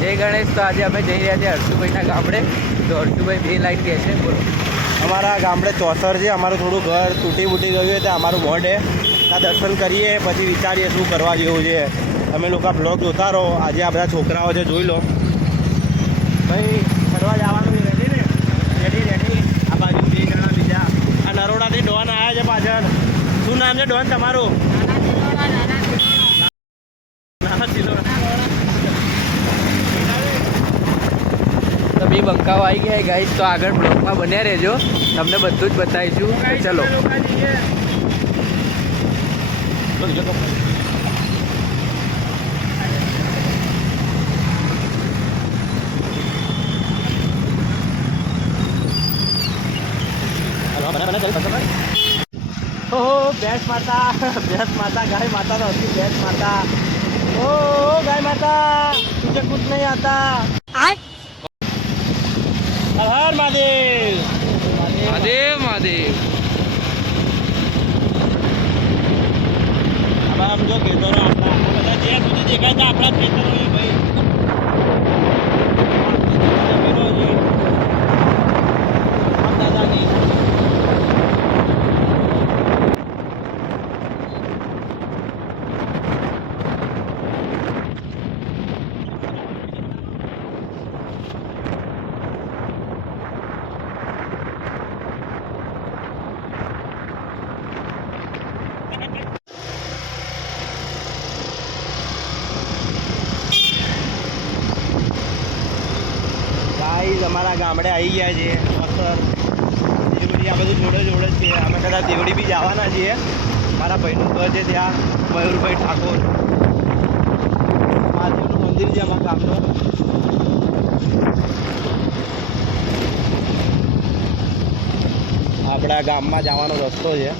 જય ગણેશ। તો આજે અમે જઈ રહ્યા છીએ હર્ષુભાઈના ગામડે। તો હર્ષુભાઈ 2 લાઈન કહે છે, બોલો। અમારા ગામડે ચોસર છે, અમારું થોડું ઘર તૂટી ફૂટી ગયું છે, ત્યાં અમારું મોઢ છે, ત્યાં દર્શન કરીએ પછી વિચારીએ શું કરવા જેવું છે। તમે લોકો બ્લોગ જોતા રહો। આજે આ બધા છોકરાઓ છે, જોઈ લો ભાઈ, ફરવા જવાનું છે, રેડી ને? રેડી। આ બાજુ 2 જણા બીજા આ નરોડાથી ડોન આવ્યા છે પાછળ। શું નામ છે ડોન તમારું? તો બી બંકાઓ આવી ગયા ગાઈસ। તો આગળ બ્લોગમાં બન્યા રહેજો, તમને બધું જ બતાવીશું। ચલો ઓહો ભેંસ માતા, भैंस माता, गाय माता तो होती भैंस माता। ओ गाय माता, तुझे कुछ नहीं आता। हर महादेव महादेव महादेव। अब हम जो खेतरो આપણા બધા જે સુધી દેખાય છે આપણા ખેતરો એ ભાઈ દાદાજી। ગાઈસ અમારા ગામડે આવી ગયા છે અસર દેવડી, આ બધું જોડે જોડે છે। અમે કદાચ દેવડી બી જવાના છીએ। મારા ભાઈનું ઘર છે ત્યાં, મયુરભાઈ ઠાકોર મહાદેવનું મંદિર છે અમારા ગામનું। આપણા ગામમાં જવાનો રસ્તો છે।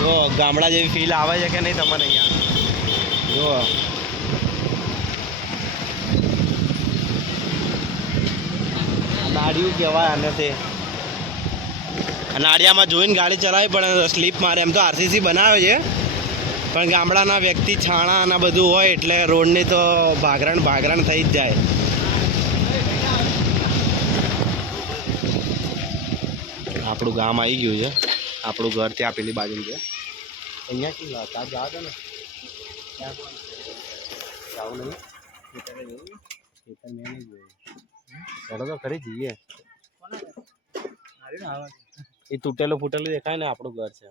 જો ગામડા જેવી ફીલ આવે છે કે નહીં તમને અહીંયા? જો નાળિયું કહેવાય આને। તે નાળિયામાં જોઈને ગાડી ચલાવી પણ સ્લીપ મારે। એમ તો આરસીસી બનાવે છે પણ ગામડાના વ્યક્તિ છાણા અને બધું હોય એટલે રોડની તો ભાગરણ થઈ જ જાય। આપણું ગામ આવી ગયું છે। આપણું ઘર ત્યાં પેલી બાજુ છે। અહીંયા શું ત્યાં જવા દો ને, જવું નહીં ખેતર મેં નહીં જોયું। ચાલો તો ખરી જઈએ। એ તૂટેલું ફૂટેલું દેખાય ને આપણું ઘર છે,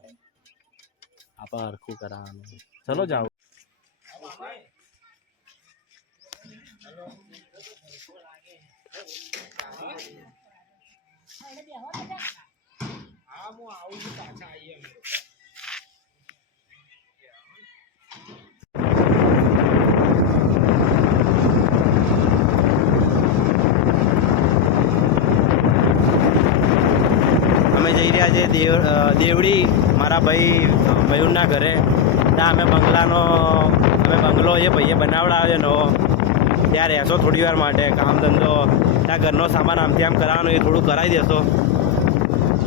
આપણે હરખું કરાવવાનું। ચલો જાઓ। અમે જઈ રહ્યા છીએ દેવડી, મારા ભાઈ મયુરના ઘરે। ત્યાં અમે બંગલો એ ભાઈએ બનાવડાવ્યો છે નવો। ત્યાં રહેશો થોડી વાર માટે, કામ ધંધો ત્યાં ઘરનો સામાન આમથી આમ કરાવવાનો એ થોડું કરાવી દેશો,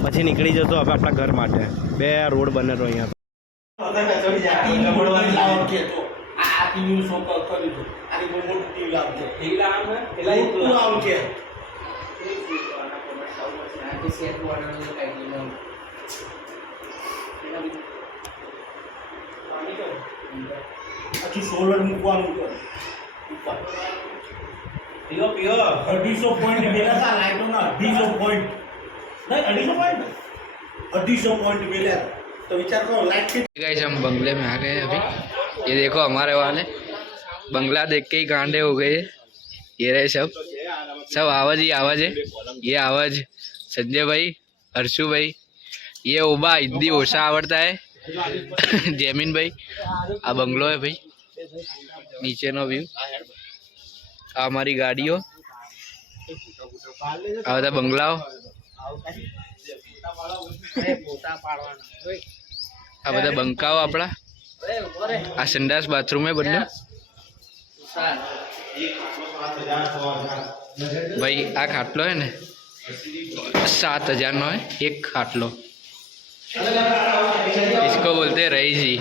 પછી નીકળી જશો હવે આપણા ઘર માટે। 2 રોડ બનેલો અહીંયા। સોલર મૂકવાનું પીઓ 250 પોઈન્ટ મેળ્યા હતા લાઈટોના। 250 પોઈન્ટ नहीं 250 पॉइंट मिले तो विचार करो लाइट की। गाइस हम बंगले में आ गए अभी। ये देखो हमारे वाले बंगला देख के ही गांडे हो गए। ये रहे सब आवाज ही आवाज है। ये आवाज संजय भाई, हर्षु भाई, ये ओबा हिंदी ओछा आवड़ता है जैमिन भाई। आ बंगलो है भाई, नीचे नो व्यू, आ हमारी गाड़ियों, आ बधा बंगलाओ, आ बधा बंकाओ अपना। आ संडास बाथरूम है बन्ने भाई। आ खाटलो है ने 7,000 नो है एक खाटलो। इसको बोलते हैं रईसी।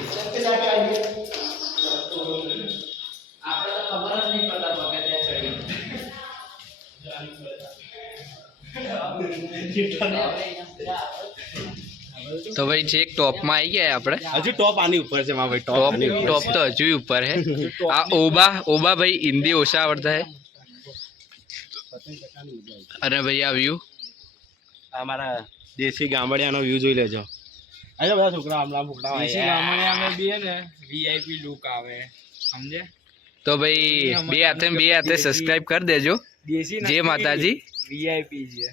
તો ભાઈ છેક ટોપમાં આવી ગયા આપણે. હજુ ટોપ આની ઉપર છે મારા ભાઈ, ટોપ ટોપ આની ઉપર ટોપ તો હજુ ઉપર હે. આ ઓબા ભાઈ હિન્દી ઓછા આવડતા હે. અને ભાઈ આ વ્યૂ આ મારા દેશી ગામડિયાનો વ્યૂ જોઈ લેજો. આજે બધા છોકરા આમલા ફૂકડા દેશી ગામડિયામાં બી હે ને વીઆઈપી લુક આવે સમજે. તો ભાઈ બે હાથે સબસ્ક્રાઇબ કરી દેજો. દેશી જય માતાજી. વીઆઈપી છે.